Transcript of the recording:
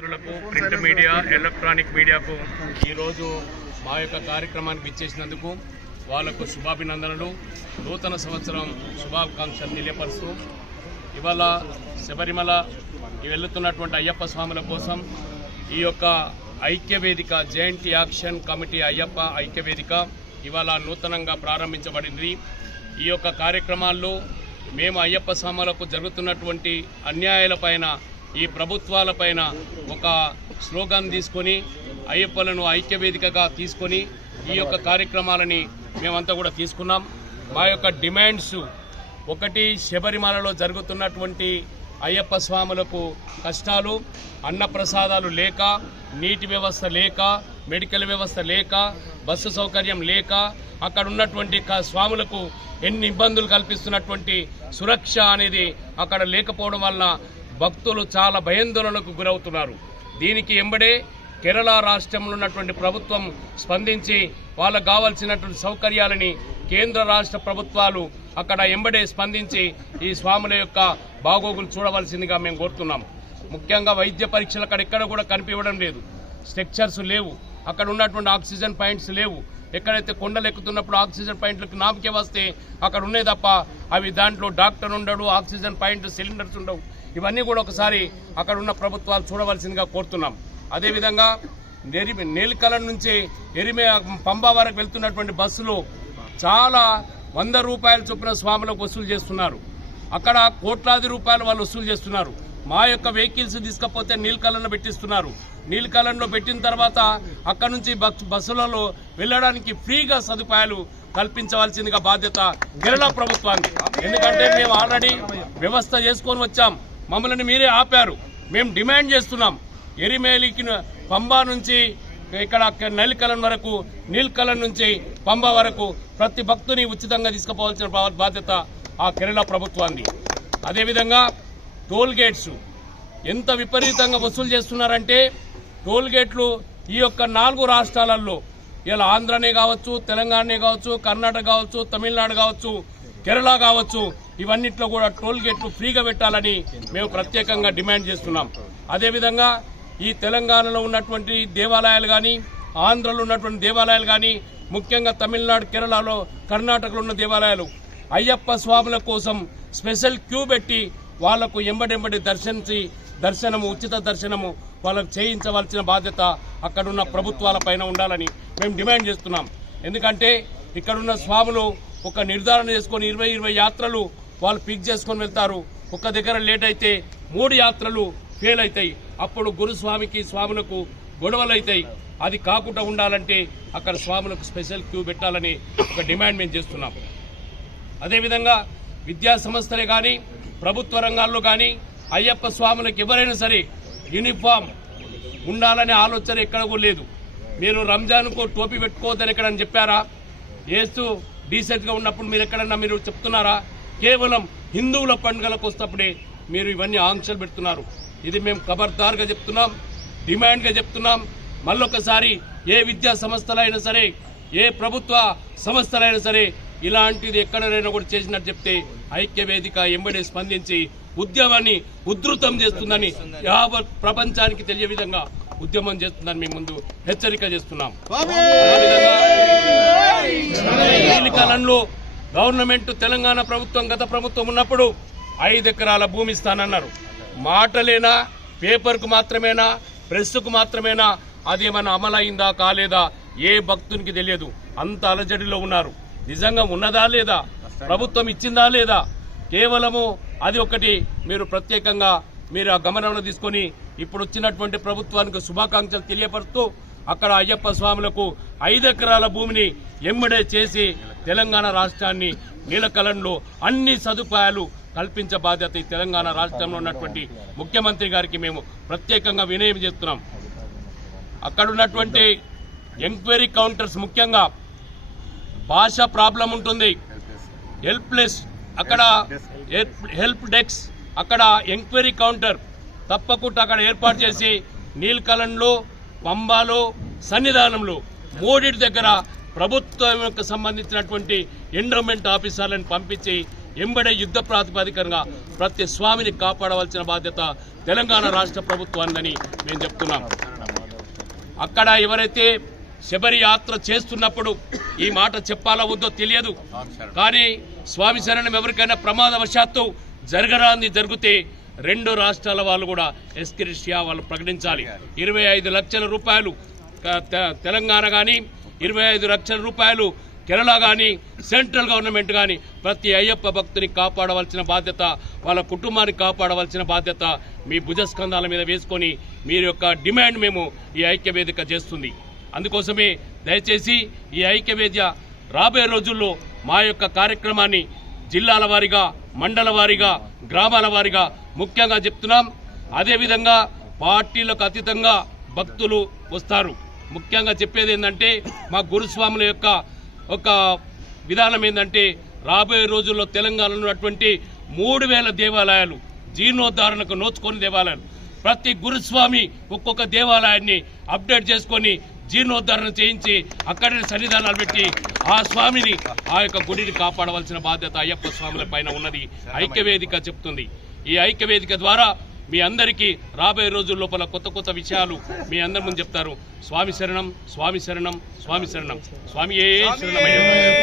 మిత్రులకు print media electronic మీడియాకు ఈరోజు మా యొక్క కార్యక్రమానికి ఇచ్చేసినందుకు వాళ్లకు శుభాభినందనలు, నూతన సంవత్సరం శుభాకాంక్షలు తెలియపరుస్తూ ఇవాళ శబరిమల వెళ్తున్నటువంటి అయ్యప్ప స్వాముల కోసం ఈ యొక్క ఐక్యవేదిక జాయింట్ యాక్షన్ కమిటీ అయ్యప్ప ఐక్యవేదిక ఇవాళ నూతనంగా ప్రారంభించబడింది. ఈ యొక్క కార్యక్రమాల్లో మేము అయ్యప్ప స్వాములకు జరుగుతున్నటువంటి అన్యాయాలపైన, ఈ ప్రభుత్వాలపైన ఒక స్లోగన్ తీసుకొని అయ్యప్పలను ఐక్యవేదికగా తీసుకొని ఈ యొక్క కార్యక్రమాలని మేమంతా కూడా తీసుకున్నాం. మా యొక్క డిమాండ్స్ ఒకటి, శబరిమలలో జరుగుతున్నటువంటి అయ్యప్ప స్వాములకు కష్టాలు, అన్నప్రసాదాలు లేక, నీటి వ్యవస్థ లేక, మెడికల్ వ్యవస్థ లేక, బస్సు సౌకర్యం లేక, అక్కడ ఉన్నటువంటి స్వాములకు ఎన్ని ఇబ్బందులు కల్పిస్తున్నటువంటి సురక్ష అనేది అక్కడ లేకపోవడం వల్ల భక్తులు చాలా భయాందోళనకు గురవుతున్నారు. దీనికి ఎంబడే కేరళ రాష్ట్రంలో ఉన్నటువంటి ప్రభుత్వం స్పందించి వాళ్ళకు కావాల్సినటువంటి సౌకర్యాలని కేంద్ర రాష్ట్ర ప్రభుత్వాలు అక్కడ ఎంబడే స్పందించి ఈ స్వాముల యొక్క బాగోగులు చూడవలసిందిగా మేము కోరుతున్నాం. ముఖ్యంగా వైద్య పరీక్షలు అక్కడ ఎక్కడ కూడా కనిపించడం లేదు, స్ట్రక్చర్స్ లేవు, అక్కడ ఉన్నటువంటి ఆక్సిజన్ పాయింట్స్ లేవు. ఎక్కడైతే కొండలు ఎక్కుతున్నప్పుడు ఆక్సిజన్ పాయింట్లకు నామకే వస్తే అక్కడ ఉన్నాయి తప్ప అవి దాంట్లో డాక్టర్ ఉండడు, ఆక్సిజన్ పాయింట్ సిలిండర్స్ ఉండవు. ఇవన్నీ కూడా ఒకసారి అక్కడ ఉన్న ప్రభుత్వాలు చూడవలసిందిగా కోరుతున్నాం. అదేవిధంగా నేలికలం నుంచి పంబా వరకు వెళ్తున్నటువంటి బస్సులు చాలా 100 రూపాయల చొప్పున స్వాములకు వసూలు చేస్తున్నారు. అక్కడ కోట్లాది రూపాయలు వాళ్ళు వసూలు చేస్తున్నారు. మా యొక్క వెహికల్స్ తీసుకపోతే నీలకలంలో పెట్టిస్తున్నారు. నీలకలంలో పెట్టిన తర్వాత అక్కడ నుంచి బస్సులలో వెళ్ళడానికి ఫ్రీగా సదుపాయాలు కల్పించవలసిందిగా బాధ్యత కేరళ ప్రభుత్వానికి. ఎందుకంటే మేము ఆల్రెడీ వ్యవస్థ చేసుకొని వచ్చాం, మమ్మల్ని మీరే ఆపారు. మేము డిమాండ్ చేస్తున్నాం, ఎరిమేలికి పంబా నుంచి ఇక్కడ నలికలం వరకు, నీలకలం నుంచి పంబా వరకు ప్రతి భక్తుని ఉచితంగా తీసుకుపోవాల్సిన బాధ్యత ఆ కేరళ ప్రభుత్వాన్ని. అదేవిధంగా టోల్ గేట్స్ ఎంత విపరీతంగా వసూలు చేస్తున్నారంటే, టోల్ గేట్లు ఈ యొక్క 4 రాష్ట్రాలలో, ఇలా ఆంధ్రనే కావచ్చు, తెలంగాణనే కావచ్చు, కర్ణాటక కావచ్చు, తమిళనాడు కావచ్చు, కేరళ కావచ్చు, ఇవన్నిట్లో కూడా టోల్ గేట్లు ఫ్రీగా పెట్టాలని మేము ప్రత్యేకంగా డిమాండ్ చేస్తున్నాం. అదేవిధంగా ఈ తెలంగాణలో ఉన్నటువంటి దేవాలయాలు కానీ, ఆంధ్రలో ఉన్నటువంటి దేవాలయాలు కానీ, ముఖ్యంగా తమిళనాడు, కేరళలో, కర్ణాటకలో ఉన్న దేవాలయాలు అయ్యప్ప స్వాముల కోసం స్పెషల్ క్యూ పెట్టి వాళ్లకు ఎంబడెంబడి దర్శనము, ఉచిత దర్శనము వాళ్ళకు చేయించవలసిన బాధ్యత అక్కడున్న ప్రభుత్వాలపైన ఉండాలని మేము డిమాండ్ చేస్తున్నాం. ఎందుకంటే ఇక్కడున్న స్వాములు ఒక నిర్ధారణ చేసుకొని 20 యాత్రలు వాళ్ళు పిక్ చేసుకొని వెళ్తారు. ఒక దగ్గర లేట్ అయితే 3 యాత్రలు ఫెయిల్ అవుతాయి. అప్పుడు గురుస్వామికి స్వాములకు గొడవలు అవుతాయి. అది కాకుండా ఉండాలంటే అక్కడ స్వాములకు స్పెషల్ క్యూ పెట్టాలని ఒక డిమాండ్ మేము చేస్తున్నాం. అదేవిధంగా విద్యా సంస్థలే కానీ, ప్రభుత్వ రంగాల్లో కానీ అయ్యప్ప స్వాములకు ఎవరైనా సరే యూనిఫామ్ ఉండాలనే ఆలోచన ఎక్కడ కూడా లేదు. మీరు రంజాన్కు టోపీ పెట్టుకోవద్దని ఎక్కడని చెప్పారా? వేస్తూ డీసెంట్గా ఉన్నప్పుడు మీరు ఎక్కడన్నా మీరు చెప్తున్నారా? కేవలం హిందువుల పండుగలకు వస్తప్పుడే మీరు ఇవన్నీ ఆంక్షలు పెడుతున్నారు. ఇది మేము ఖబర్దార్గా చెప్తున్నాం, డిమాండ్గా చెప్తున్నాం. మళ్ళొకసారి ఏ విద్యా సంస్థలైనా సరే, ఏ ప్రభుత్వ సంస్థలైనా సరే ఇలాంటిది ఎక్కడైనా కూడా చేసినట్టు చెప్తే ఐక్యవేదిక ఎంబడే స్పందించి ఉద్యమాన్ని ఉధృతం చేస్తుందని, యావత్ ప్రపంచానికి తెలియ విధంగా ఉద్యమం చేస్తుందని మేము ముందు హెచ్చరిక చేస్తున్నాం. ఎన్నికలలో గవర్నమెంట్, తెలంగాణ ప్రభుత్వం, గత ప్రభుత్వం ఉన్నప్పుడు 5 ఎకరాల భూమి ఇస్తానన్నారు. మాటలేనా, పేపర్కు మాత్రమేనా, ప్రెస్కు మాత్రమేనా? అదేమన్నా అమలైందా కాలేదా ఏ భక్తునికి తెలియదు. అంత అలజడిలో ఉన్నారు. నిజంగా ఉన్నదా లేదా, ప్రభుత్వం ఇచ్చిందా లేదా, కేవలము అది ఒకటి మీరు ప్రత్యేకంగా మీరు ఆ గమనంలో తీసుకొని ఇప్పుడు వచ్చినటువంటి ప్రభుత్వానికి శుభాకాంక్షలు తెలియపరుస్తూ అక్కడ అయ్యప్ప స్వాములకు 5 ఎకరాల భూమిని ఎమ్మడే చేసి తెలంగాణ రాష్ట్రాన్ని నీలకలంలో అన్ని సదుపాయాలు కల్పించే బాధ్యత ఈ తెలంగాణ రాష్ట్రంలో ఉన్నటువంటి ముఖ్యమంత్రి గారికి మేము ప్రత్యేకంగా వినయం చేస్తున్నాం. అక్కడ ఉన్నటువంటి ఎంక్వైరీ కౌంటర్స్, ముఖ్యంగా భాష ప్రాబ్లం ఉంటుంది, అక్కడ హెల్ప్ డెస్క్, అక్కడ ఎంక్వైరీ కౌంటర్ తప్పకుండా అక్కడ ఏర్పాటు చేసి నీలకలంలో, పంబాలో, సన్నిధానంలో 3 దగ్గర ప్రభుత్వం సంబంధించినటువంటి ఎండోమెంట్ ఆఫీసర్లను పంపించి ఎంబడే యుద్ధ ప్రాతిపదికగా ప్రతి స్వామిని కాపాడవలసిన బాధ్యత తెలంగాణ రాష్ట్ర ప్రభుత్వాన్ని మేము చెప్తున్నాం. అక్కడ ఎవరైతే శబరి యాత్ర చేస్తున్నప్పుడు ఈ మాట చెప్పాలా వద్దో తెలియదు, కానీ స్వామి శరణం ఎవరికైనా ప్రమాదవశాత్తు జరగరాంది జరిగితే 2 రాష్ట్రాల వాళ్ళు కూడా ఎస్క్రిషియా వాళ్ళు ప్రకటించాలి. 25 లక్షల రూపాయలు తెలంగాణ కానీ 25 లక్షల రూపాయలు కేరళ కానీ సెంట్రల్ గవర్నమెంట్ కానీ ప్రతి అయ్యప్ప భక్తుని కాపాడవలసిన బాధ్యత, వాళ్ళ కుటుంబాన్ని కాపాడవలసిన బాధ్యత మీ భుజస్కంధాల మీద వేసుకొని మీరు యొక్క డిమాండ్ మేము ఈ ఐక్యవేదిక చేస్తుంది. అందుకోసమే దయచేసి ఈ ఐక్యవేద్య రాబోయే రోజుల్లో మా యొక్క కార్యక్రమాన్ని జిల్లాల వారీగా, మండల వారీగా, గ్రామాల వారీగా ముఖ్యంగా చెప్తున్నాం. అదేవిధంగా పార్టీలకు అతీతంగా భక్తులు వస్తారు. ముఖ్యంగా చెప్పేది ఏంటంటే మా గురుస్వాముల యొక్క ఒక విధానం ఏంటంటే రాబోయే రోజుల్లో తెలంగాణలో ఉన్నటువంటి 3000 దేవాలయాలు జీర్ణోద్ధారణకు నోచుకొని దేవాలయాలు, ప్రతి గురుస్వామి ఒక్కొక్క దేవాలయాన్ని అప్డేట్ చేసుకొని జీర్ణోద్ధరణ చేయించి అక్కడే సన్నిధానాలు పెట్టి ఆ స్వామిని, ఆ యొక్క గుడిని కాపాడవలసిన బాధ్యత అయ్యప్ప స్వాముల పైన ఉన్నది ఐక్యవేదిక చెప్తుంది. ఈ ఐక్యవేదిక ద్వారా మీ అందరికీ రాబోయే రోజుల లోపల కొత్త కొత్త విషయాలు మీ అందరి ముందు చెప్తారు. స్వామి శరణం, స్వామి శరణం, స్వామి శరణం, స్వామియే శరణమయ్యప్ప.